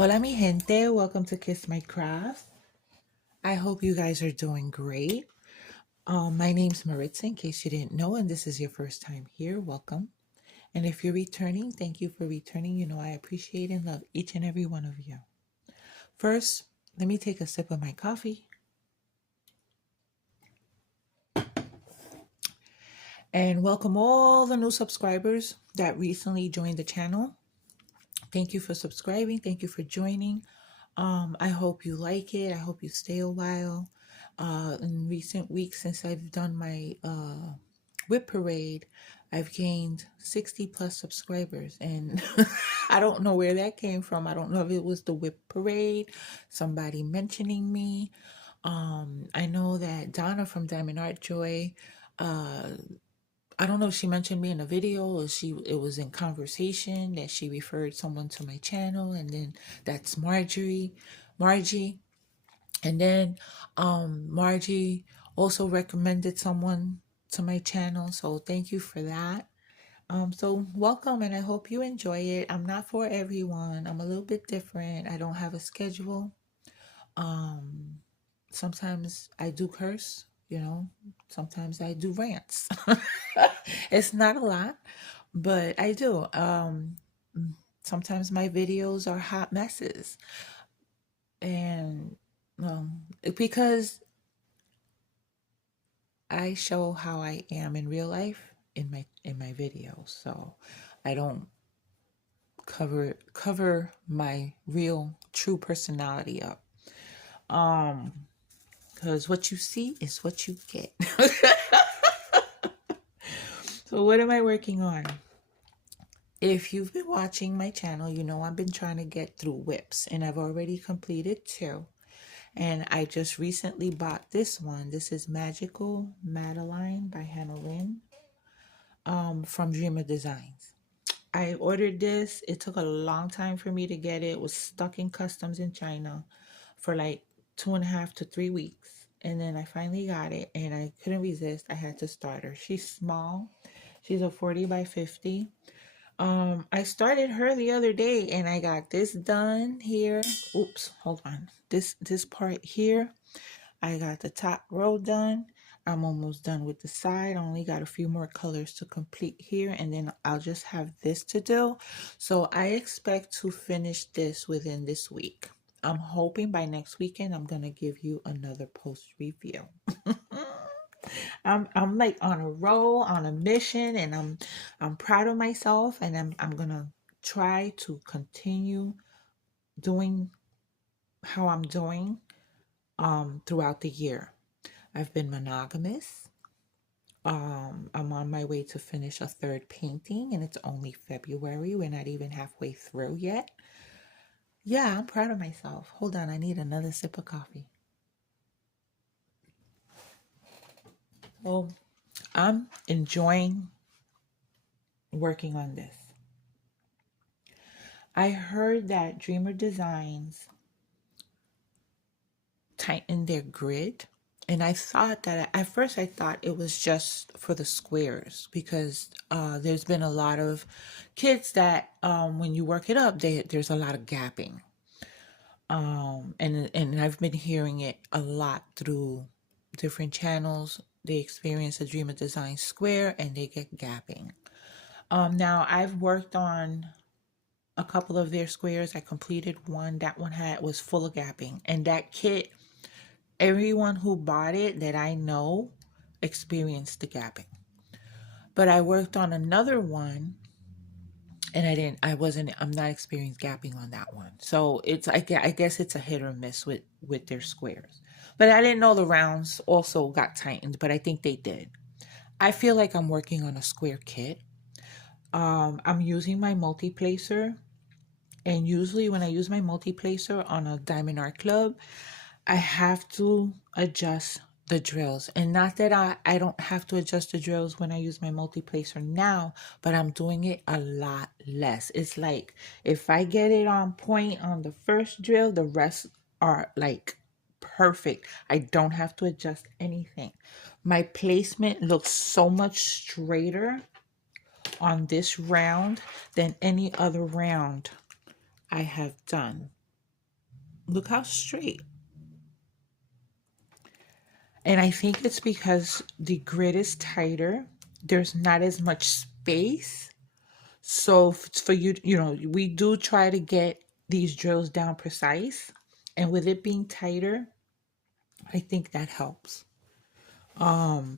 Hola mi gente, welcome to Kiss My Craft. I hope you guys are doing great. My name's Maritza, in case you didn't know, and this is your first time here, welcome. And if you're returning, thank you for returning. You know I appreciate and love each and every one of you. First, let me take a sip of my coffee. And welcome all the new subscribers that recently joined the channel. Thank you for subscribing. Thank you for joining. I hope you like it. I hope you stay a while. In recent weeks, since I've done my WIP parade, I've gained 60 plus subscribers, and I don't know where that came from. I don't know if it was the WIP parade, somebody mentioning me. I know that Donna from Diamond Art Joy, I don't know if she mentioned me in a video or it was in conversation that she referred someone to my channel, and then that's Margie. And then Margie also recommended someone to my channel. So thank you for that. So welcome, and I hope you enjoy it. I'm not for everyone. I'm a little bit different. I don't have a schedule. Um Sometimes I do curse, sometimes I do rants. It's not a lot, but I do. Sometimes my videos are hot messes, and because I show how I am in real life in my videos, so I don't cover my real true personality up. Because what you see is what you get. So what am I working on? If you've been watching my channel, you know I've been trying to get through WIPs, and I've already completed 2. And I just recently bought this one. This is Magical Madeline by Hannah Lynn, from Dreamer Designs. I ordered this. It took a long time for me to get it. It was stuck in customs in China for like 2.5 to 3 weeks. And then I finally got it, and I couldn't resist. I had to start her. She's small. She's a 40 by 50. I started her the other day, and I got this done here. Oops, hold on. This part here, I got the top row done. I'm almost done with the side. I only got a few more colors to complete here, and then I'll just have this to do. So I expect to finish this within this week. I'm hoping by next weekend I'm gonna give you another post review. I'm like on a roll, on a mission, and I'm proud of myself, and I'm gonna try to continue doing how I'm doing throughout the year. I've been monogamous. I'm on my way to finish a 3rd painting, and it's only February. We're not even halfway through yet. Yeah, I'm proud of myself. Hold on, I need another sip of coffee. Well, I'm enjoying working on this. I heard that Dreamer Designs tightened their grid, and I thought that at first I thought it was just for the squares, because there's been a lot of kids that when you work it up, there's a lot of gapping. And I've been hearing it a lot through different channels. They experience a Dreamer Design square and they get gapping. Now I've worked on a couple of their squares. I completed one. That one was full of gapping, and that kit, everyone who bought it that I know experienced the gapping. But I worked on another one, and I'm not experiencing gapping on that one. So I guess it's a hit or miss with their squares. But I didn't know the rounds also got tightened, but I think they did. I feel like I'm working on a square kit. I'm using my multi-placer, and usually when I use my multi-placer on a Diamond Art Club, I have to adjust the drills. And not that I don't have to adjust the drills when I use my multi-placer now, but I'm doing it a lot less. It's like if I get it on point on the first drill, the rest are like perfect. I don't have to adjust anything. My placement looks so much straighter on this round than any other round I have done. Look how straight. And I think it's because the grid is tighter. There's not as much space. So for you, we do try to get these drills down precise. And with it being tighter, I think that helps.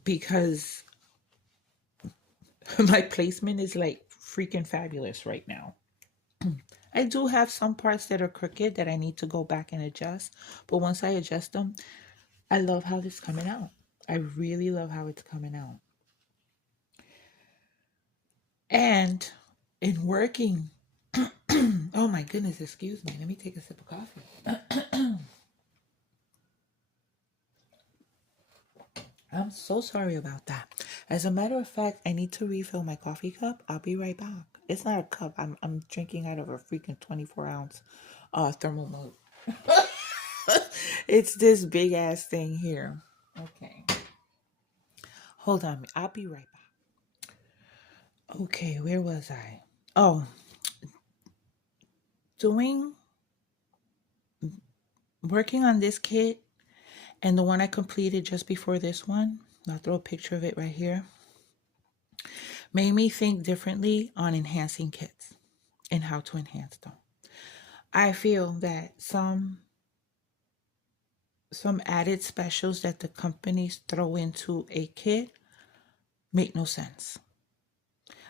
Because my placement is like freaking fabulous right now. I do have some parts that are crooked that I need to go back and adjust. But once I adjust them, I love how this is coming out. I really love how it's coming out. And in working, oh my goodness, excuse me. Let me take a sip of coffee. I'm so sorry about that. As a matter of fact, I need to refill my coffee cup. I'll be right back. It's not a cup. I'm drinking out of a freaking 24-ounce thermal mug. It's this big ass thing here. Okay. Hold on. I'll be right back. Okay, where was I? Oh, working on this kit and the one I completed just before this one. I'll throw a picture of it right here. Made me think differently on enhancing kits and how to enhance them. I feel that some added specials that the companies throw into a kit make no sense.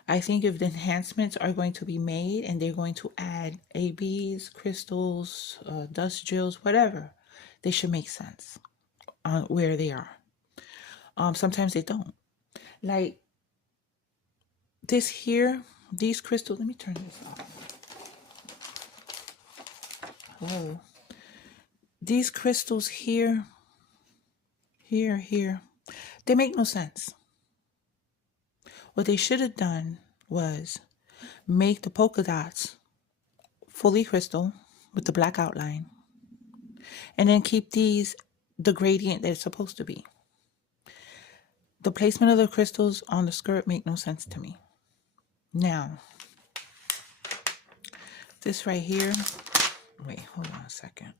I think if the enhancements are going to be made and they're going to add ABs, crystals, dust drills, whatever, they should make sense on where they are. Sometimes they don't. Like this here, these crystals, let me turn this off. Whoa. These crystals here, they make no sense. What they should have done was make the polka dots fully crystal with the black outline, and then keep these the gradient that it's supposed to be. The placement of the crystals on the skirt make no sense to me. Now, this right here, wait, hold on a second.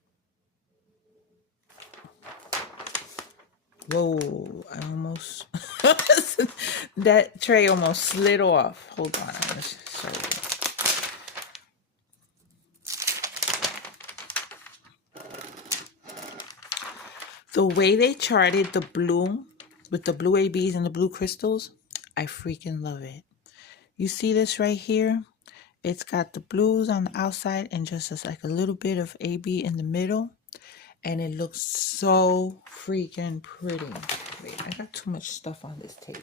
Whoa, I almost, that tray almost slid off. Hold on, I'm going to show you. The way they charted the blue, with the blue ABs and the blue crystals, I freaking love it. You see this right here? It's got the blues on the outside and just like a little bit of AB in the middle. And it looks so freaking pretty. Wait, I got too much stuff on this table.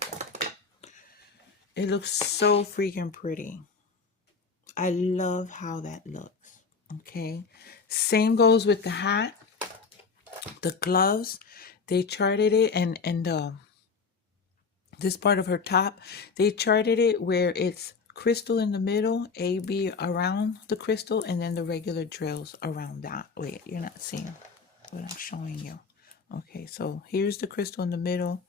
It looks so freaking pretty. I love how that looks. Okay. Same goes with the hat. The gloves. They charted it and this part of her top, they charted it where it's crystal in the middle, AB around the crystal, and then the regular drills around that. Wait, you're not seeing what I'm showing you. Okay, so here's the crystal in the middle.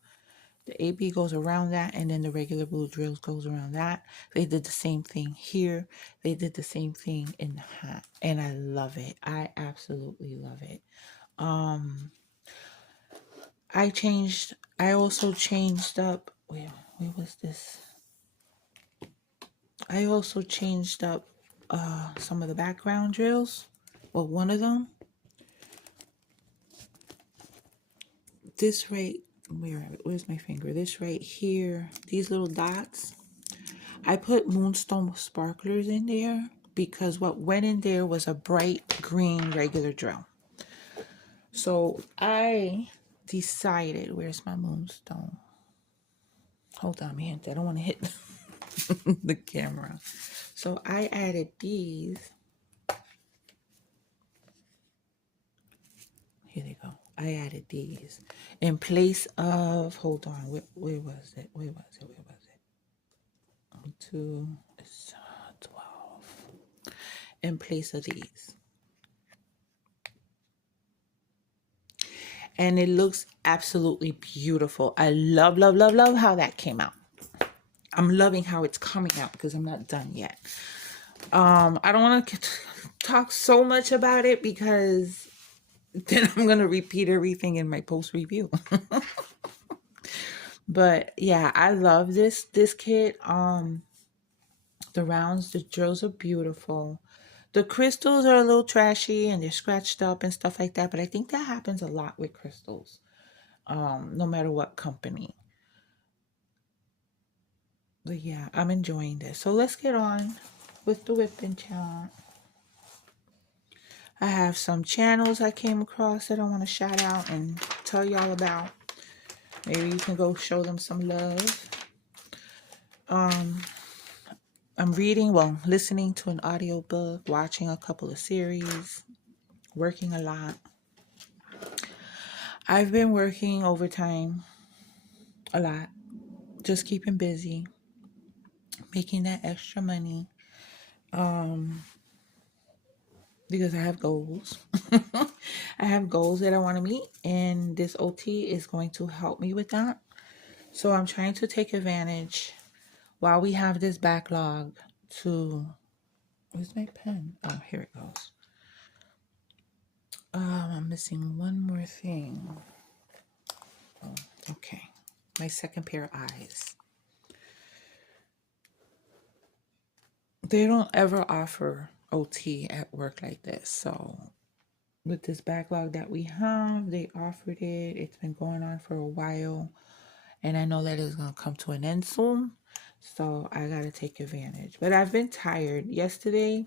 The AB goes around that, and then the regular blue drills goes around that. They did the same thing here. They did the same thing in the hat, and I love it. I absolutely love it. I also changed up, where was this? I also changed up some of the background drills. Well, one of them. This right, where's my finger? This right here, these little dots. I put moonstone sparklers in there because what went in there was a bright green regular drill. So I decided, where's my moonstone? Hold on, man, I don't want to hit the camera. So I added these. Here they go. I added these in place of, hold on, where was it? 2, 12. In place of these. And it looks absolutely beautiful. I love how that came out. I'm loving how it's coming out because I'm not done yet. I don't want to talk so much about it because then I'm gonna repeat everything in my post review. But yeah, I love this kit. The rounds, the drills are beautiful. The crystals are a little trashy and they're scratched up and stuff like that, but I think that happens a lot with crystals, no matter what company. But yeah, I'm enjoying this. So let's get on with the WIP chat. I have some channels I came across that I want to shout out and tell y'all about. Maybe you can go show them some love. I'm reading, well, listening to an audiobook, watching a couple of series, working a lot. I've been working overtime a lot, just keeping busy, making that extra money, because I have goals. I have goals that I want to meet, and this OT is going to help me with that. So I'm trying to take advantage while we have this backlog to, where's my pen? Oh, here it goes. I'm missing one more thing. Oh, okay. My second pair of eyes. They don't ever offer OT at work like this. So with this backlog that we have, they offered it. It's been going on for a while. And I know that it's going to come to an end soon. So I got to take advantage. But I've been tired. Yesterday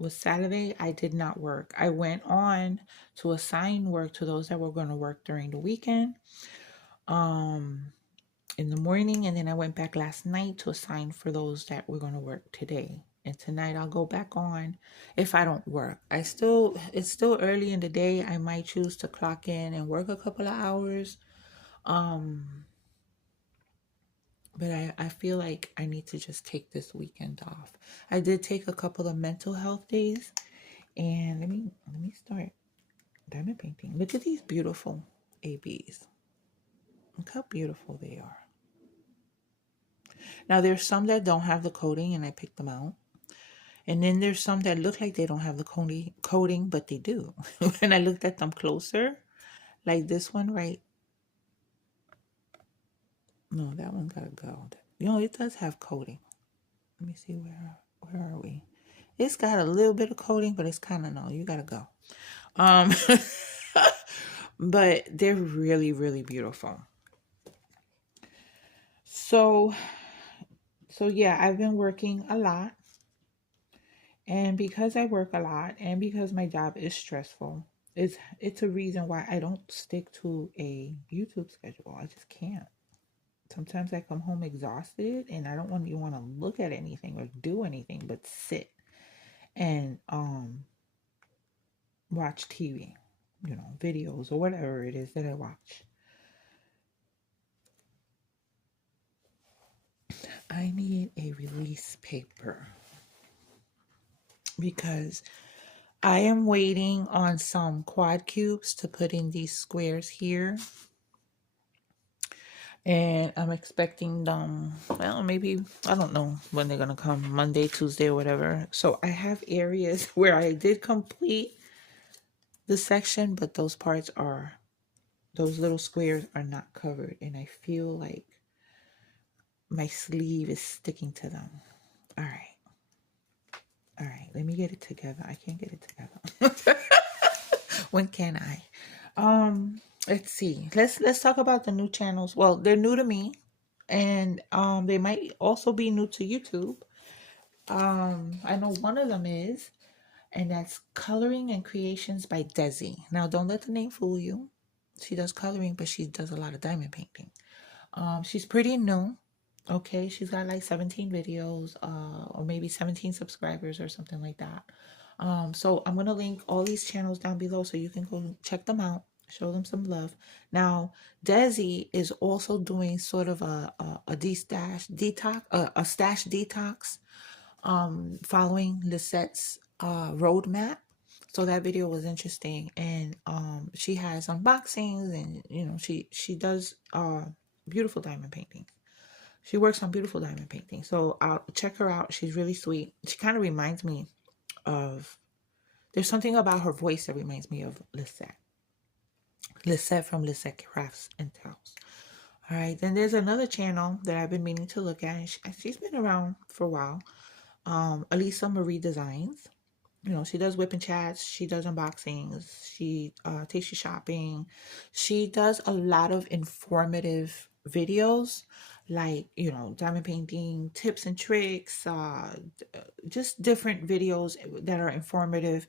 was Saturday. I did not work. I went on to assign work to those that were going to work during the weekend. In the morning, and then I went back last night to assign for those that were going to work today. And tonight I'll go back on if I don't work. It's still early in the day. I might choose to clock in and work a couple of hours. But I feel like I need to just take this weekend off. I did take a couple of mental health days, and let me start diamond painting. Look at these beautiful ABs. Look how beautiful they are. Now there's some that don't have the coating, and I picked them out. And then there's some that look like they don't have the coating, but they do. When I looked at them closer, like this one, right? No, that one gotta go. You know, it does have coating. Let me see, where are we? It's got a little bit of coating, but it's kind of, no, you gotta go. But they're really, really beautiful. So yeah, I've been working a lot. And because I work a lot and because my job is stressful, it's a reason why I don't stick to a YouTube schedule. I just can't. Sometimes I come home exhausted and I don't want you want to look at anything or do anything but sit and watch TV, videos or whatever it is that I watch. I need a release paper because I am waiting on some quad cubes to put in these squares here. And I'm expecting them, well, maybe, I don't know when they're going to come, Monday, Tuesday, or whatever. So I have areas where I did complete the section, but those little squares are not covered. And I feel like my sleeve is sticking to them. All right. All right, let me get it together. I can't get it together. When can I? Let's see. Let's talk about the new channels. Well, they're new to me, and they might also be new to YouTube. I know one of them is, and that's Coloring and Creations by Desi. Now, don't let the name fool you. She does coloring, but she does a lot of diamond painting. She's pretty new. Okay, she's got like 17 videos, or maybe 17 subscribers or something like that. So I'm gonna link all these channels down below so you can go check them out, show them some love. Now, Desi is also doing sort of a stash detox, following Lisette's roadmap. So that video was interesting, and she has unboxings, and she does beautiful diamond painting. She works on beautiful diamond painting. So I'll check her out. She's really sweet. She kind of reminds me of There's something about her voice that reminds me of Lisette. Lisette from Lisette Crafts and Tales. All right, then there's another channel that I've been meaning to look at. And she's been around for a while. Elisa Marie Designs. You know, she does whipping chats, she does unboxings, she takes you shopping. She does a lot of informative videos, like, you know, diamond painting tips and tricks, just different videos that are informative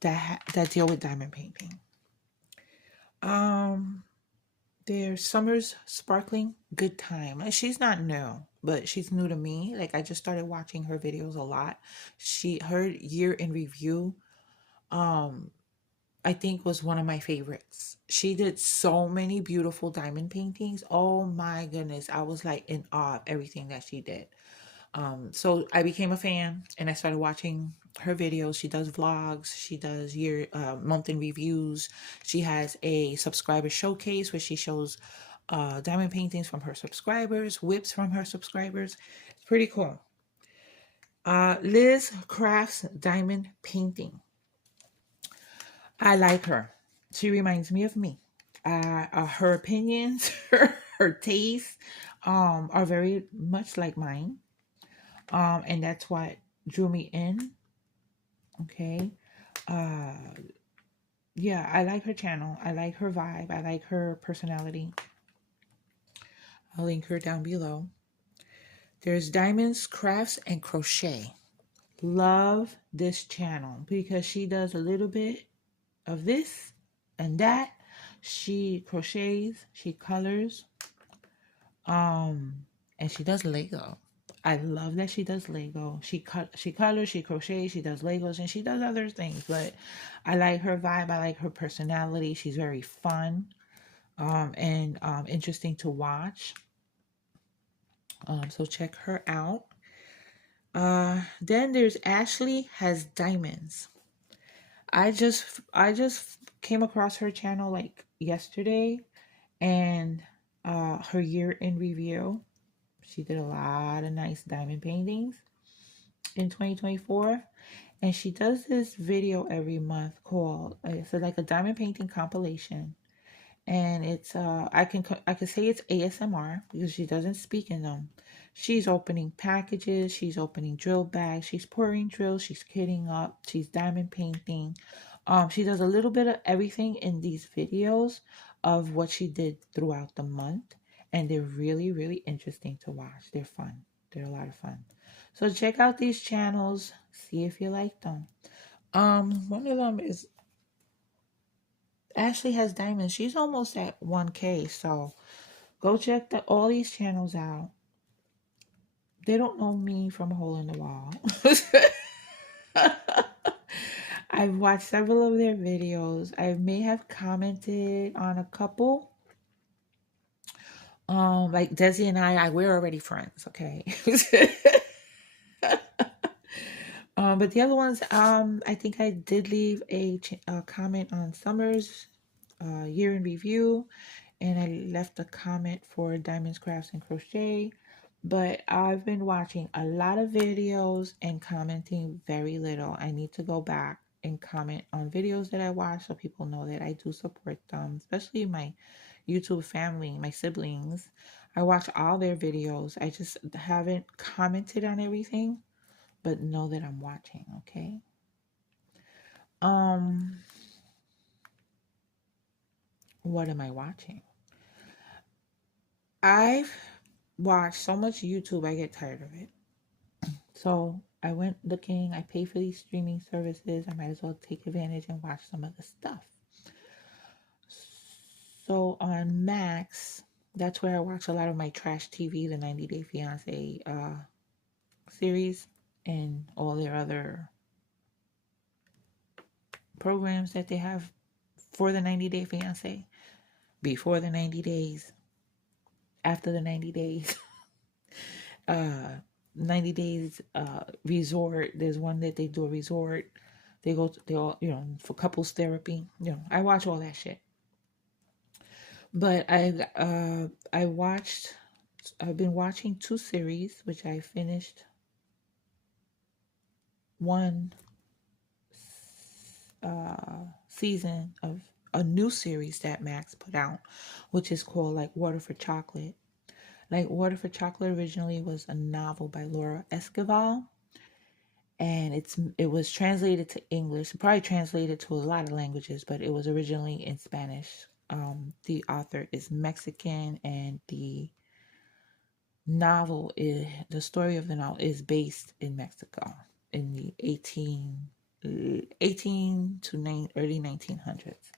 that deal with diamond painting. Um, there's Summer's Sparkling Good Time. She's not new, but she's new to me. Like, I just started watching her videos a lot. Her year in review, um, I think was one of my favorites. She did so many beautiful diamond paintings. Oh my goodness. I was like in awe of everything that she did. So I became a fan and I started watching her videos. She does vlogs, she does month in reviews. She has a subscriber showcase where she shows diamond paintings from her subscribers, whips from her subscribers. It's pretty cool. Liz Crafts Diamond Painting. I like her. She reminds me of me. Her opinions, her tastes, are very much like mine. And that's what drew me in. Okay. Uh, yeah, I like her channel. I like her vibe. I like her personality. I'll link her down below. There's Diamonds, Crafts, and Crochet. Love this channel because she does a little bit of this and that. She crochets, she colors, and she does Lego. I love that she does Lego. She colors, she crochets, she does Legos, and she does other things. But I like her vibe. I like her personality. She's very fun, and interesting to watch. So check her out. Then there's Ashley Has Diamonds. I just came across her channel like yesterday, and her year in review. She did a lot of nice diamond paintings in 2024, and she does this video every month called it's like a diamond painting compilation, and it's I can say it's ASMR because she doesn't speak in them. She's opening packages, she's opening drill bags, she's pouring drills, she's kitting up, she's diamond painting. She does a little bit of everything in these videos of what she did throughout the month, and they're really, really interesting to watch. They're fun. They're a lot of fun. So check out these channels, see if you like them. One of them is Ashley Has Diamonds. She's almost at 1K, so go check all these channels out. They don't know me from a hole in the wall. I've watched several of their videos. I may have commented on a couple. Like Desi and we're already friends, okay? But the other ones, I think I did leave a comment on Summer's year in review, and I left a comment for Diamonds, Crafts, and Crochet. But I've been watching a lot of videos and commenting very little. I need to go back and comment on videos that I watch so people know that I do support them, especially my YouTube family, my siblings. I watch all their videos. I just haven't commented on everything, but know that I'm watching, okay? What am I watching? I've watched so much YouTube, I get tired of it. So I went looking, I pay for these streaming services. I might as well take advantage and watch some of the stuff. So on Max, that's where I watch a lot of my trash TV, the 90 Day Fiance series, and all their other programs that they have for the 90 Day Fiance, before the 90 days, after the 90 days. 90 days resort. There's one that they do a resort. They all, for couples therapy. I watch all that shit. But I've been watching 2 series, which I finished one season of a new series that Max put out, which is called Like Water for Chocolate. Like Water for Chocolate originally was a novel by Laura Esquivel, and it was translated to English, probably translated to a lot of languages, but it was originally in Spanish. The author is Mexican, and the story of the novel is based in Mexico in the 18 to early 1900s.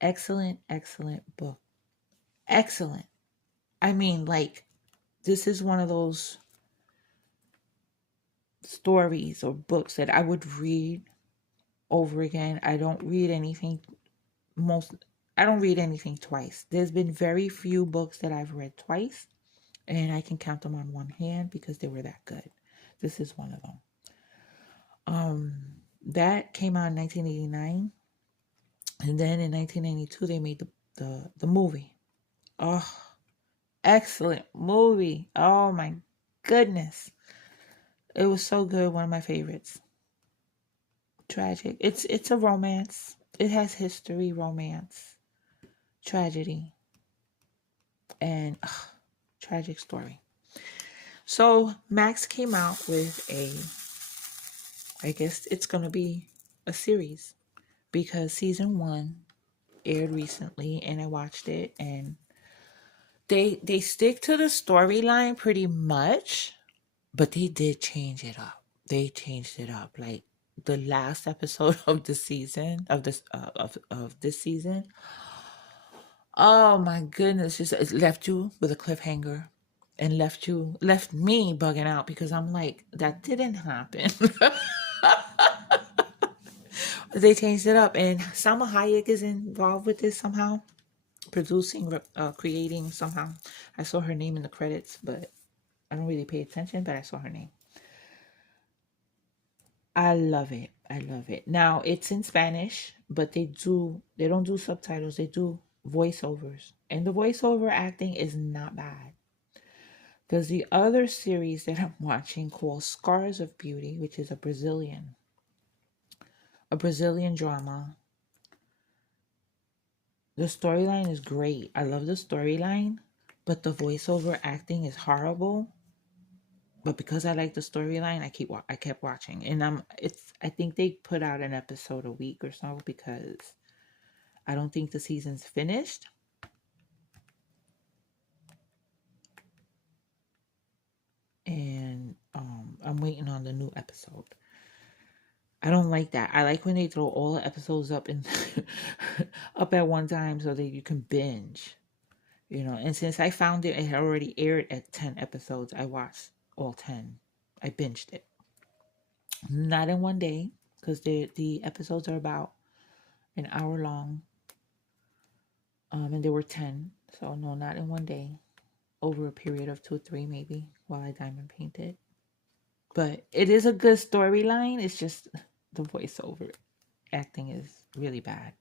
Excellent, excellent book. Excellent. I mean, like, this is one of those stories or books that I would read over again. Most I don't read anything twice. There's been very few books that I've read twice, and I can count them on one hand because they were that good. This is one of them. That came out in 1989, and then in 1992 they made the movie. Oh, excellent movie. Oh my goodness. It was so good, one of my favorites. Tragic. It's a romance. It has history, romance, tragedy, and tragic story. So Max came out with I guess it's going to be a series because season 1 aired recently and I watched it, and they stick to the storyline pretty much, but they did change it up. They changed it up. Like the last episode of the season of this season. Oh my goodness, just it left you with a cliffhanger and left me bugging out because I'm like, that didn't happen. They changed it up, and Salma Hayek is involved with this somehow, producing, creating somehow. I saw her name in the credits, but I don't really pay attention, but I saw her name. I love it. I love it. Now it's in Spanish, but they don't do subtitles. They do voiceovers. And the voiceover acting is not bad. Because the other series that I'm watching called Scars of Beauty, which is a Brazilian drama. The storyline is great. I love the storyline, but the voiceover acting is horrible. But because I like the storyline, I kept watching, and I think they put out an episode a week or so because I don't think the season's finished. And I'm waiting on the new episode. I don't like that. I like when they throw all the episodes up and up at one time so that you can binge. And since I found it had already aired at 10 episodes, I watched all 10. I binged it. Not in one day, because the episodes are about an hour long. And there were 10. So no, not in one day. Over a period of 2 or 3 maybe, while I diamond painted. But it is a good storyline. It's just the voiceover acting is really bad.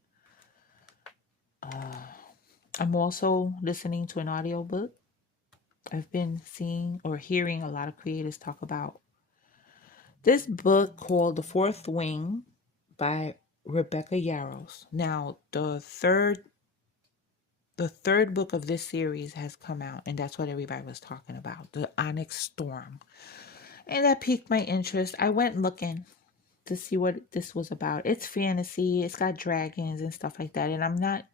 I'm also listening to an audiobook. I've been seeing or hearing a lot of creators talk about this book called The Fourth Wing by Rebecca Yarros. Now, the third book of this series has come out, and that's what everybody was talking about, The Onyx Storm. And that piqued my interest. I went looking to see what this was about. It's fantasy. It's got dragons and stuff like that. And I'm not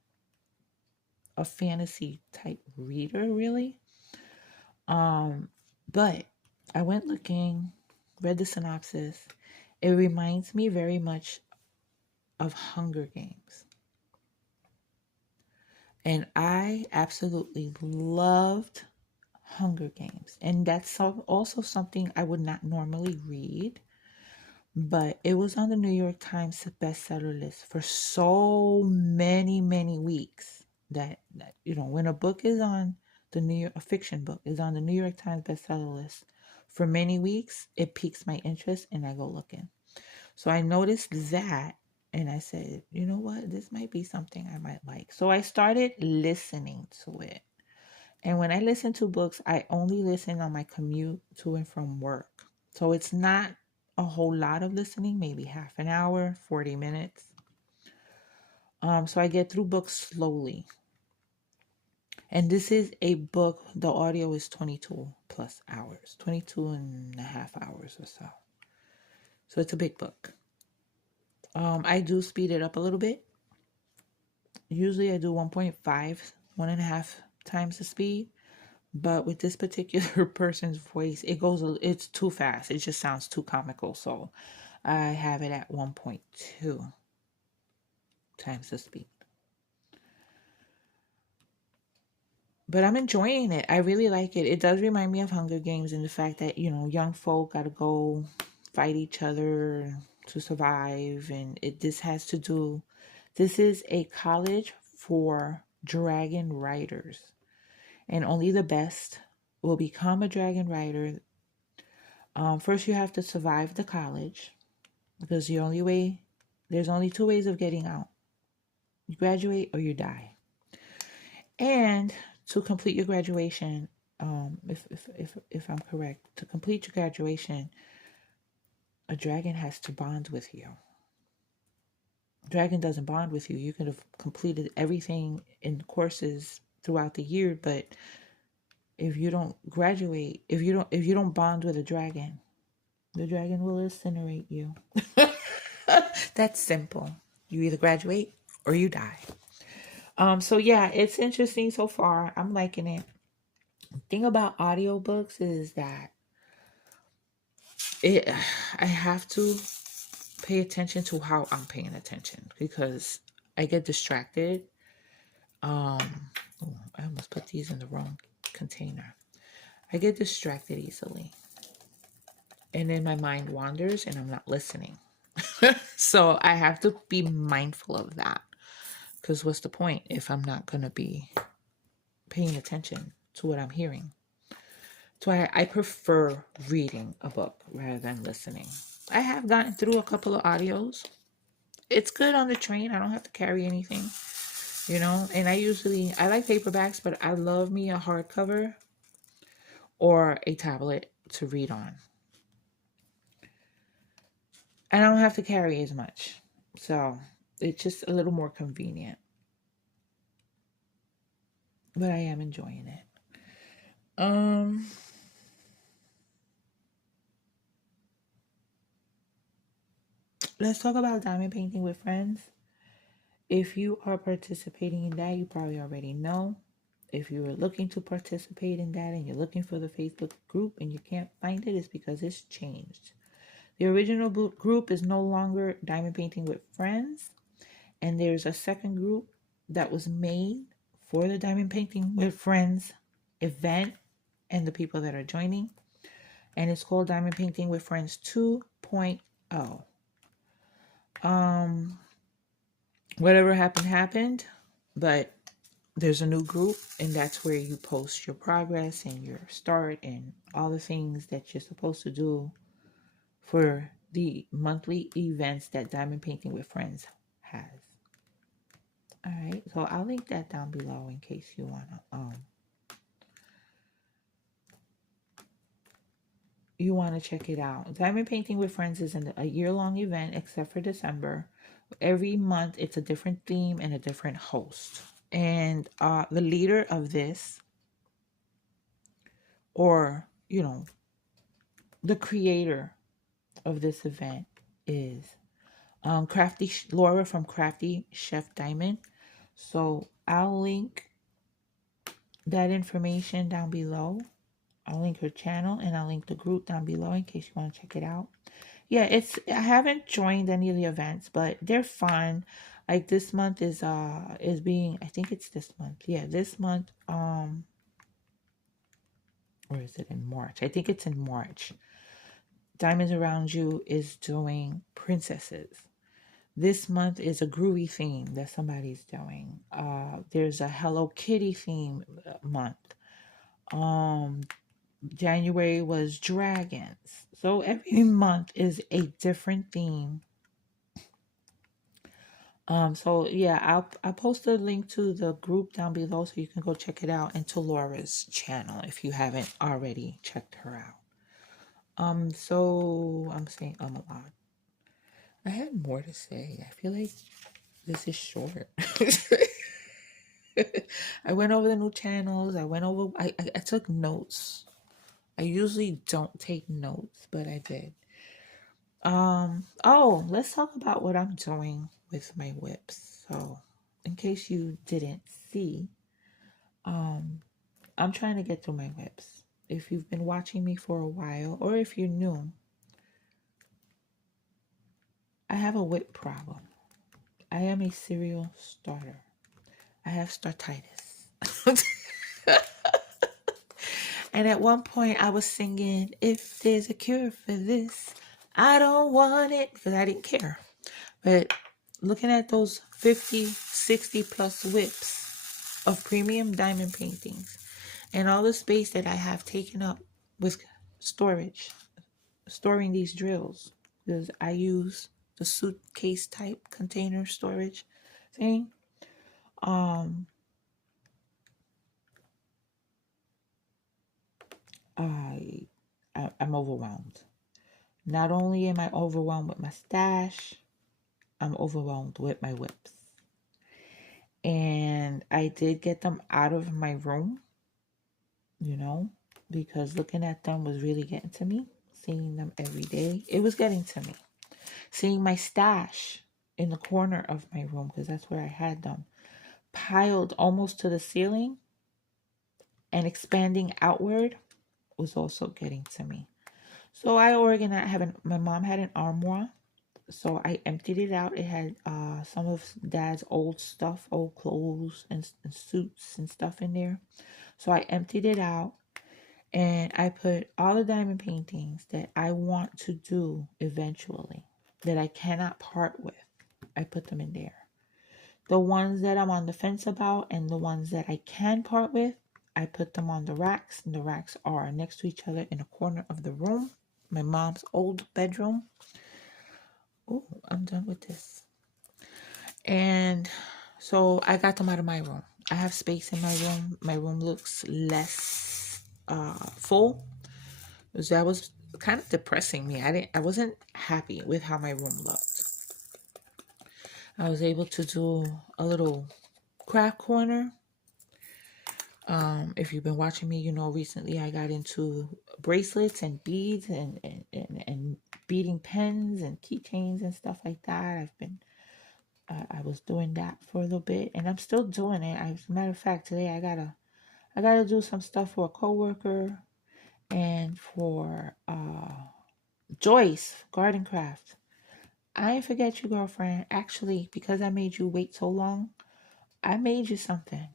a fantasy type reader, really. But I went looking, read the synopsis. It reminds me very much of Hunger Games. And I absolutely loved Hunger Games. And that's also something I would not normally read. But it was on the New York Times bestseller list for so many, many weeks that when a book is on a fiction book is on the New York Times bestseller list for many weeks, it piques my interest and I go looking. So I noticed that and I said, you know what, this might be something I might like. So I started listening to it. And when I listen to books, I only listen on my commute to and from work. So it's not a whole lot of listening, maybe half an hour, 40 minutes. So I get through books slowly. And this is a book, the audio is 22 plus hours, 22 and a half hours or so. So it's a big book. I do speed it up a little bit. Usually I do 1.5, 1.5 times the speed. But with this particular person's voice, it's too fast. It just sounds too comical. So I have it at 1.2 times the speed. But I'm enjoying it. I really like it. It does remind me of Hunger Games and the fact that, young folk got to go fight each other to survive. And this is a college for dragon riders. And only the best will become a dragon rider. First, you have to survive the college because there's only two ways of getting out. You graduate or you die. And to complete your graduation, if I'm correct, to complete your graduation, a dragon has to bond with you. Dragon doesn't bond with you. You could have completed everything in courses throughout the year, but if you don't graduate, if you don't bond with a dragon, the dragon will incinerate you. That's simple. You either graduate or you die. So yeah, it's interesting so far. I'm liking it. The thing about audiobooks is that I have to pay attention to how I'm paying attention because I get distracted. I almost put these in the wrong container. I get distracted easily. And then my mind wanders and I'm not listening. So I have to be mindful of that. Because what's the point if I'm not going to be paying attention to what I'm hearing? So I prefer reading a book rather than listening. I have gotten through a couple of audios. It's good on the train. I don't have to carry anything, And I like paperbacks, but I love me a hardcover or a tablet to read on. I don't have to carry as much. So it's just a little more convenient. But I am enjoying it. Let's talk about diamond painting with friends. If you are participating in that, you probably already know. If you are looking to participate in that and you're looking for the Facebook group and you can't find it, it's because it's changed. The original group is no longer Diamond Painting with Friends. And there's a second group that was made for the Diamond Painting with Friends event and the people that are joining. And it's called Diamond Painting with Friends 2.0. Whatever happened, but there's a new group, and that's where you post your progress and your start and all the things that you're supposed to do for the monthly events that Diamond Painting with Friends has. All right, so I'll link that down below in case you want to check it out. Diamond Painting with Friends is a year-long event except for December. Every month it's a different theme and a different host. And the leader of this, or the creator of this event is Crafty Laura from Crafty Chef Diamond. So I'll link that information down below. I'll link her channel and I'll link the group down below in case you want to check it out. Yeah, I haven't joined any of the events, but they're fun. Like this month is being, I think it's this month. Yeah, this month, or is it in March? I think it's in March. Diamonds Around You is doing princesses. This month is a groovy theme that somebody's doing. There's a Hello Kitty theme month. January was dragons. So every month is a different theme. So yeah, I'll post a link to the group down below so you can go check it out, and to Laura's channel if you haven't already checked her out. So I'm saying a lot. I had more to say. I feel like this is short. I went over the new channels. I took notes. I usually don't take notes, but I did. Oh, let's talk about what I'm doing with my whips. So, in case you didn't see, um, I'm trying to get through my whips. If you've been watching me for a while, or if you're new, I have a whip problem. I am a serial starter. I have startitis. And at one point I was singing, if there's a cure for this, I don't want it, because I didn't care. But looking at those 50, 60 plus whips of premium diamond paintings and all the space that I have taken up with storage, storing these drills, because I use the suitcase type container storage thing. Um, I, I'm overwhelmed. Not only am I overwhelmed with my stash, I'm overwhelmed with my whips. And I did get them out of my room, because looking at them was really getting to me. Seeing them every day, it was getting to me. Seeing my stash in the corner of my room, because that's where I had them, piled almost to the ceiling and expanding outward, was also getting to me. So I organized, my mom had an armoire. So I emptied it out. It had some of Dad's old stuff, old clothes and suits and stuff in there. So I emptied it out and I put all the diamond paintings that I want to do eventually, that I cannot part with. I put them in there. The ones that I'm on the fence about and the ones that I can part with, I put them on the racks. And the racks are next to each other in a corner of the room, my mom's old bedroom. Oh, I'm done with this. And so I got them out of my room. I have space in my room. My room looks less full. So that was kind of depressing me. I wasn't happy with how my room looked. I was able to do a little craft corner. If you've been watching me, recently I got into bracelets and beads and beading pens and keychains and stuff like that. I was doing that for a little bit, and I'm still doing it. As a matter of fact, today I gotta do some stuff for a coworker and for Joyce Garden Craft. I ain't forget you, girlfriend. Actually, because I made you wait so long, I made you something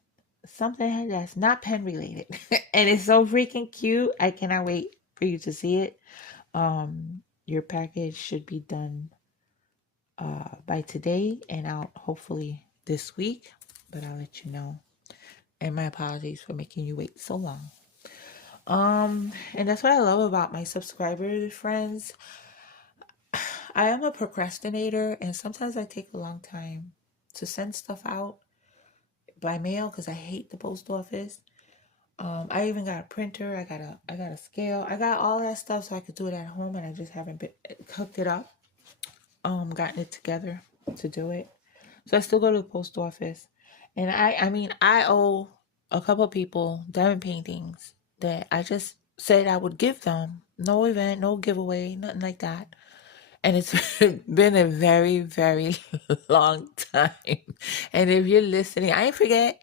that's not pen related, and it's so freaking cute. I cannot wait for you to see it. Your package should be done by today and out hopefully this week, but I'll let you know. And my apologies for making you wait so long. And that's what I love about my subscriber friends. I am a procrastinator, and sometimes I take a long time to send stuff out by mail because I hate the post office. I even got a printer. I got a scale. I got all that stuff so I could do it at home, and I just haven't hooked it up. Gotten it together to do it. So I still go to the post office, and I owe a couple of people diamond paintings that I just said I would give them. No event, no giveaway, nothing like that. And it's been a very, very long time. And if you're listening, I ain't forget.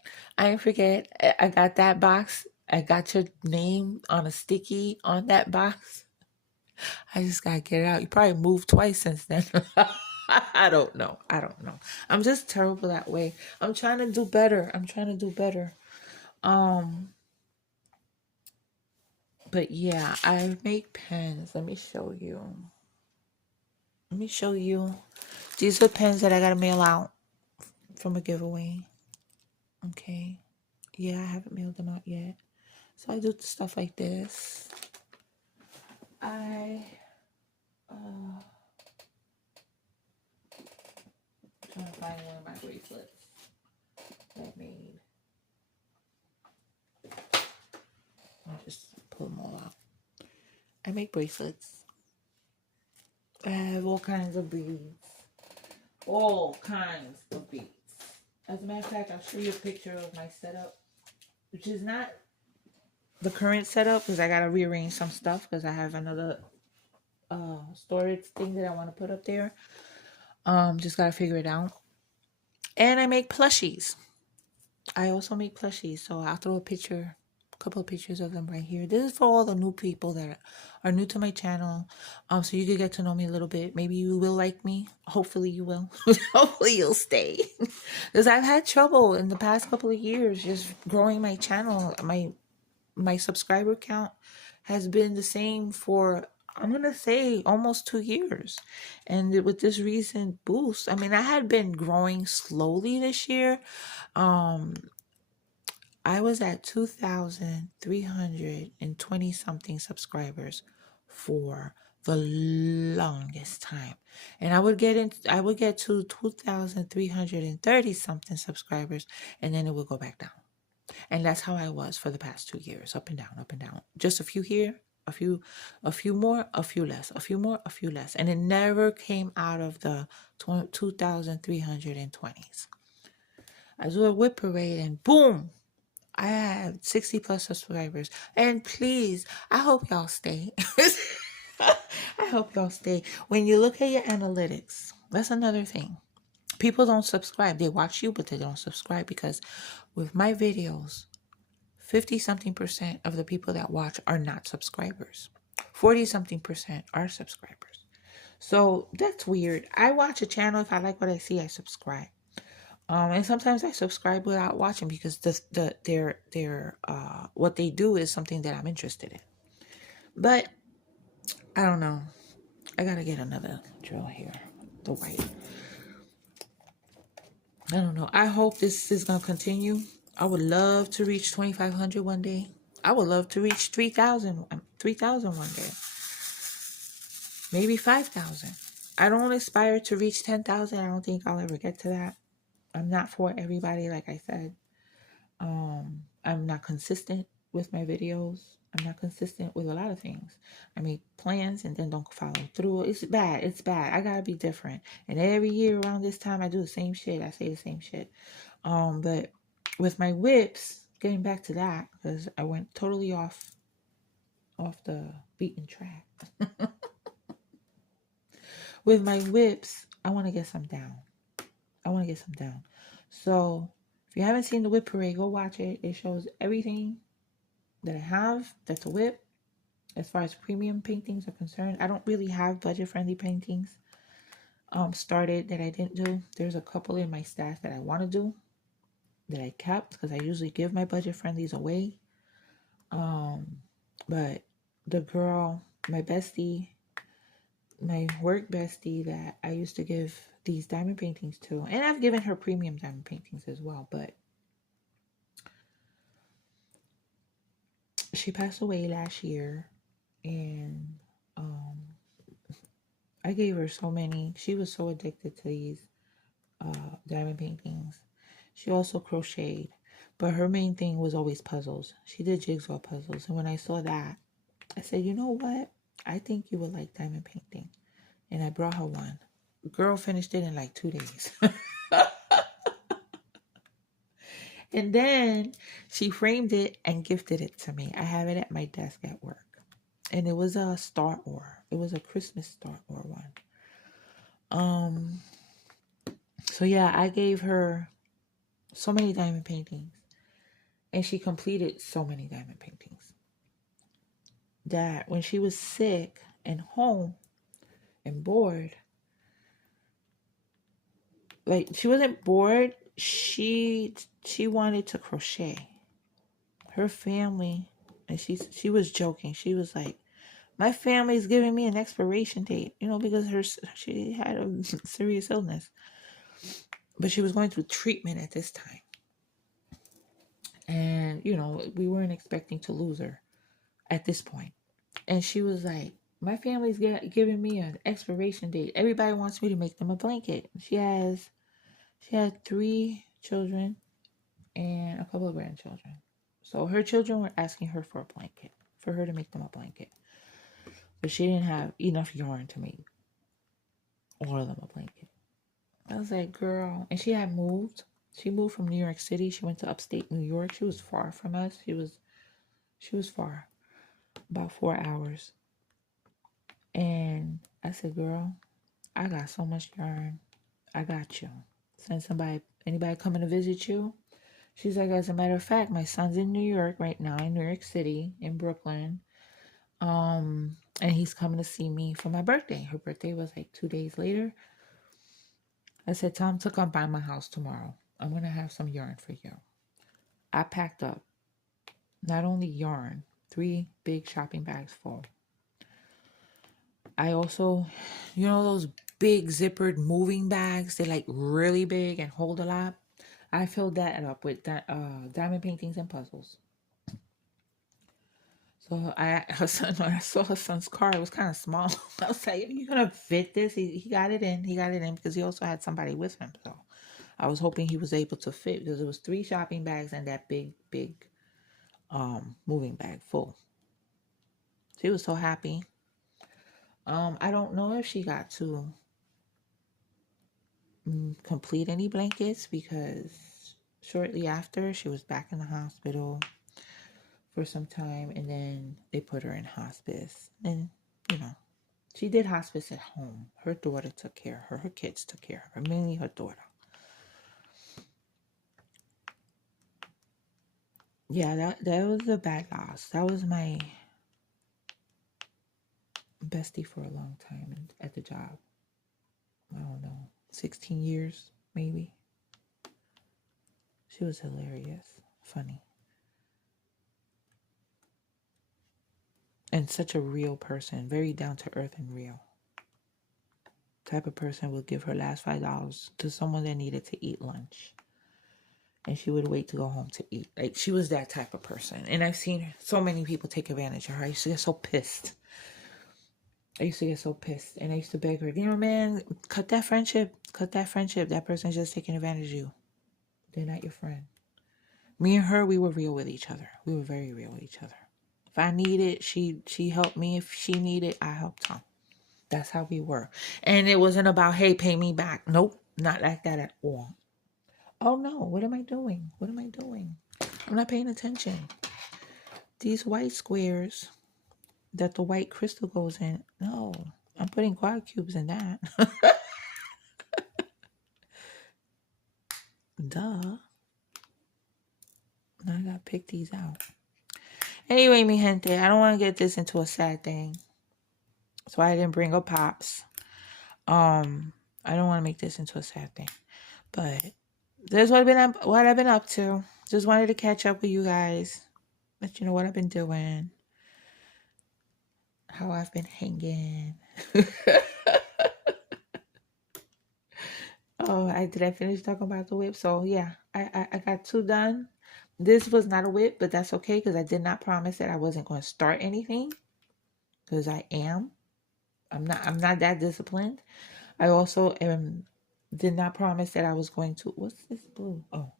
I got that box. I got your name on a sticky on that box. I just gotta get it out. You probably moved twice since then. I don't know. I'm just terrible that way. I'm trying to do better. But yeah, I make pens. Let me show you. These are pens that I gotta mail out from a giveaway. Okay. Yeah, I haven't mailed them out yet. So I do stuff like this. I trying to find one of my bracelets that I made. I'll just pull them all out. I make bracelets. I have all kinds of beads. All kinds of beads. As a matter of fact, I'll show you a picture of my setup, which is not the current setup because I gotta rearrange some stuff because I have another storage thing that I want to put up there. Just gotta figure it out. And I make plushies. I also make plushies, so I'll throw a couple of pictures of them right here. This is for all the new people that are new to my channel, so you could get to know me a little bit. Maybe you will like me. Hopefully you will. Hopefully you'll stay, because I've had trouble in the past couple of years just growing my channel. My subscriber count has been the same for, I'm gonna say, almost 2 years. And with this recent boost, I mean, I had been growing slowly this year. I was at 2,320 something subscribers for the longest time. And I would get to 2,330 something subscribers, and then it would go back down. And that's how I was for the past 2 years, up and down, up and down. Just a few here, a few more, a few less, a few more, a few less. And it never came out of the 2,320s. I do a WIP parade and boom, I have 60 plus subscribers. And please, I hope y'all stay. I hope y'all stay. When you look at your analytics, that's another thing. People don't subscribe. They watch you, but they don't subscribe because with my videos, 50 something percent of the people that watch are not subscribers. 40 something percent are subscribers. So that's weird. I watch a channel. If I like what I see, I subscribe. And sometimes I subscribe without watching because what they do is something that I'm interested in. But I don't know. I gotta get another drill here. The white. I don't know. I hope this is gonna continue. I would love to reach 2,500 one day. I would love to reach 3,000 one day. Maybe 5,000. I don't aspire to reach 10,000. I don't think I'll ever get to that. I'm not for everybody, like I said. I'm not consistent with my videos. I'm not consistent with a lot of things. I make plans and then don't follow through. It's bad. It's bad. I gotta be different. And every year around this time, I do the same shit. I say the same shit. But with my whips, getting back to that, because I went totally off the beaten track. With my whips, I want to get some down. So if you haven't seen the whip parade, go watch it. It shows everything that I have that's a whip. As far as premium paintings are concerned, I don't really have budget-friendly paintings started that I didn't do. There's a couple in my stash that I want to do that I kept because I usually give my budget-friendlies away. But the girl, my bestie, my work bestie that I used to give these diamond paintings to, and I've given her premium diamond paintings as well, but she passed away last year, and I gave her so many. She was so addicted to these diamond paintings. She also crocheted, but her main thing was always puzzles. She did jigsaw puzzles, and when I saw that, I said, you know what? I think you would like diamond painting. And I brought her one. The girl finished it in like 2 days. And then she framed it and gifted it to me. I have it at my desk at work. And it was a Star Wars. It was a Christmas Star Wars one. So yeah, I gave her so many diamond paintings. And she completed so many diamond paintings that when she was sick and home and bored, like she wasn't bored, she wanted to crochet. Her family, and she was joking. She was like, my family's giving me an expiration date, because she had a serious illness. But she was going through treatment at this time. And, we weren't expecting to lose her at this point. And she was like, my family's giving me an expiration date. Everybody wants me to make them a blanket. She had 3 children and a couple of grandchildren. So her children were asking her for a blanket, for her to make them a blanket. But she didn't have enough yarn to make all of them a blanket. I was like, girl. And she had moved. She moved from New York City. She went to upstate New York. She was far from us. She was far. About 4 hours. And I said, girl, I got so much yarn. I got you. Send anybody coming to visit you? She's like, as a matter of fact, my son's in New York right now, in New York City, in Brooklyn. And he's coming to see me for my birthday. Her birthday was like 2 days later. I said, tell him to come by my house tomorrow. I'm going to have some yarn for you. I packed up not only yarn, 3 big shopping bags full. I also, those big zippered moving bags, they're like really big and hold a lot. I filled that up with diamond paintings and puzzles. So when I saw her son's car, it was kind of small. I was like, "You gonna fit this?" He got it in. He got it in because he also had somebody with him. So I was hoping he was able to fit because it was 3 shopping bags and that big moving bag full. She was so happy. I don't know if she got to complete any blankets because shortly after she was back in the hospital for some time, and then they put her in hospice. And she did hospice at home. Her daughter took care of her. Her kids took care of her, mainly her daughter. Yeah, that was a bad loss. That was my bestie for a long time at the job. I don't know, 16 years maybe. She was hilarious, funny, and such a real person, very down to earth and real. Type of person would give her last $5 to someone that needed to eat lunch, and she would wait to go home to eat. Like, she was that type of person. And I've seen so many people take advantage of her. I used to get so pissed. And I used to beg her, man, cut that friendship. That person's just taking advantage of you. They're not your friend. Me and her, we were real with each other. We were very real with each other. If I needed, she helped me. If she needed, I helped her. That's how we were. And it wasn't about, hey, pay me back. Nope, not like that at all. Oh no, what am I doing? I'm not paying attention. These white squares that the white crystal goes in, no, I'm putting quad cubes in that. Duh. Now I gotta pick these out. Anyway, mi gente, I don't want to get this into a sad thing. So I didn't bring up Pops. I don't want to make this into a sad thing. But this is what I've been up to. Just wanted to catch up with you guys. Let you know what I've been doing. How I've been hanging. Oh, did I finish talking about the WIP? So yeah, I got 2 done. This was not a WIP, but that's okay because I did not promise that I wasn't going to start anything. Because I am. I'm not that disciplined. I also did not promise that I was going to. What's this blue? Oh,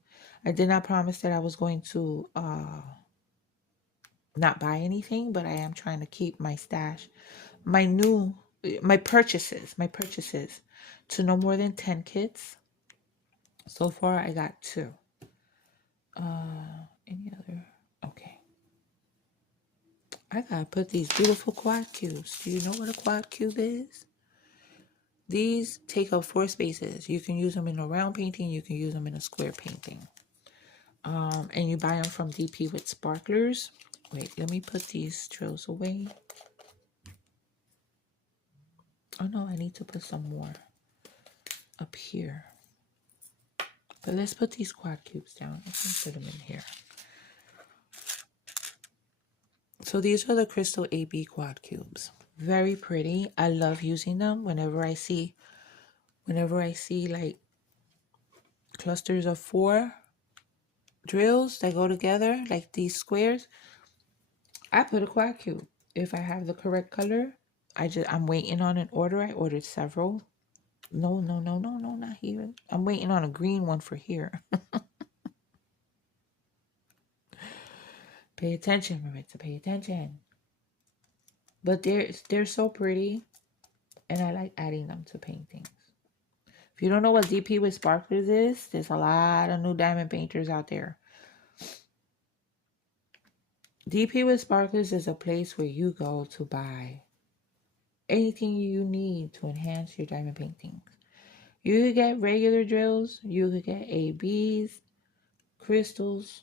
I did not promise that I was going to not buy anything, but I am trying to keep my stash, my purchases to no more than 10 kits. So far, I got 2. Any other? Okay. I gotta put these beautiful quad cubes. Do you know what a quad cube is? These take up 4 spaces. You can use them in a round painting. You can use them in a square painting. And you buy them from DP with sparklers. Wait, let me put these drills away. Oh no, I need to put some more up here. But let's put these quad cubes down. I can put them in here. So these are the Crystal AB quad cubes. Very pretty. I love using them whenever I see like clusters of 4 drills that go together, like these squares. I put a quad cube. If I have the correct color, I'm waiting on an order. I ordered several. No, not here. I'm waiting on a green one for here. Pay attention, Maritza. Pay attention. But they're so pretty, and I like adding them to paintings. If you don't know what DP with sparklers is, there's a lot of new diamond painters out there. DP with sparklers is a place where you go to buy anything you need to enhance your diamond paintings. You could get regular drills, you could get ABs, crystals,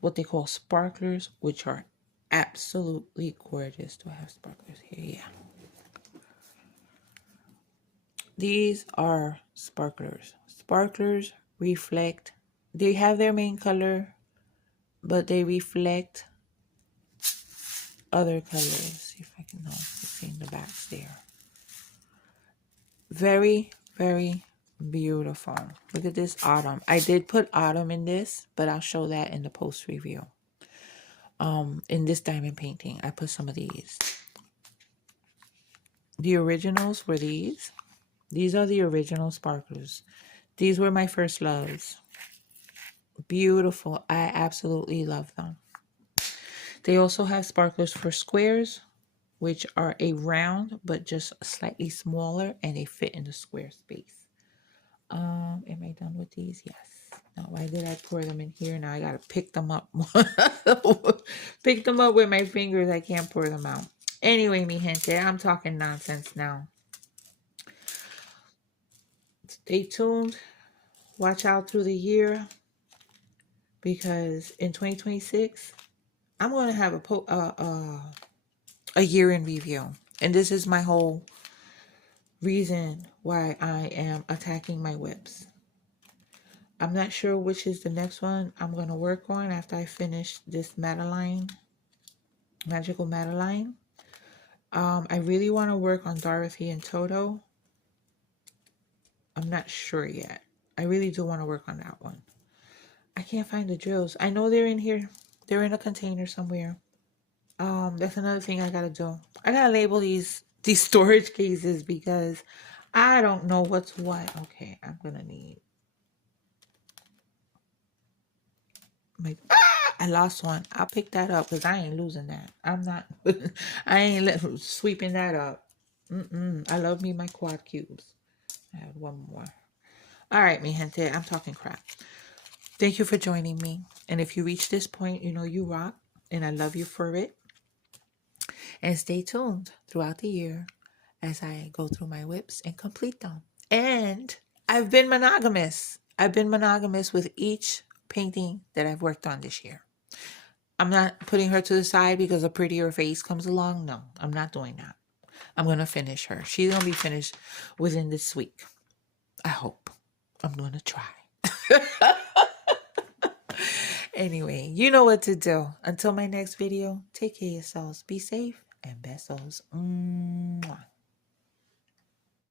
what they call sparklers, which are absolutely gorgeous. Do I have sparklers here? Yeah. These are sparklers. Sparklers reflect, they have their main color, but they reflect other colors. See if I can know. It's in the back there. Very, very beautiful. Look at this autumn. I did put autumn in this, but I'll show that in the post review. In this diamond painting, I put some of these. The originals were these. These are the original sparklers. These were my first loves. Beautiful. I absolutely love them. They also have sparklers for squares, which are a round, but just slightly smaller, and they fit in the square space. Am I done with these? Yes. Now, why did I pour them in here? Now I gotta pick them up. Pick them up with my fingers. I can't pour them out. Anyway, mi gente, I'm talking nonsense now. Stay tuned. Watch out through the year, because in 2026, I'm going to have a year in review. And this is my whole reason why I am attacking my WIPs. I'm not sure which is the next one I'm going to work on after I finish this Madeline, Magical Madeline. I really want to work on Dorothy and Toto. I'm not sure yet. I really do want to work on that one. I can't find the drills. I know they're in here. They're in a container somewhere. That's another thing I gotta do. I gotta label these storage cases because I don't know what's what. Okay, I'm gonna need my. I lost one. I'll pick that up because I ain't losing that. I'm not. I ain't sweeping that up. I love me my quad cubes. I have one more. All right, mi gente. I'm talking crap. Thank you for joining me. And if you reach this point, you know you rock, and I love you for it. And stay tuned throughout the year as I go through my WIPs and complete them. And I've been monogamous. I've been monogamous with each painting that I've worked on this year. I'm not putting her to the side because a prettier face comes along. No, I'm not doing that. I'm going to finish her. She's going to be finished within this week. I hope. I'm going to try. Anyway, you know what to do. Until my next video, take care of yourselves. Be safe and besos. Mwah.